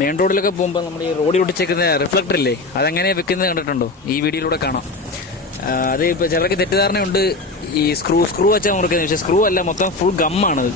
Main റോഡിലൊക്കെ പോകുമ്പോൾ നമ്മൾ ഈ റോഡിൽ ഒട്ടിച്ചേക്കുന്ന റിഫ്ലക്ടർ ഇല്ലേ, അതെങ്ങനെ വെക്കുന്നത് കണ്ടിട്ടുണ്ടോ? ഈ വീഡിയോയിലൂടെ കാണാം. അത് ഇപ്പോൾ ചിലർക്ക് തെറ്റിദ്ധാരണയുണ്ട് ഈ സ്ക്രൂ വെച്ചാൽ മുറിക്കുന്നത്. പക്ഷേ സ്ക്രൂ അല്ല, മൊത്തം ഫുൾ ഗമ്മാണത്.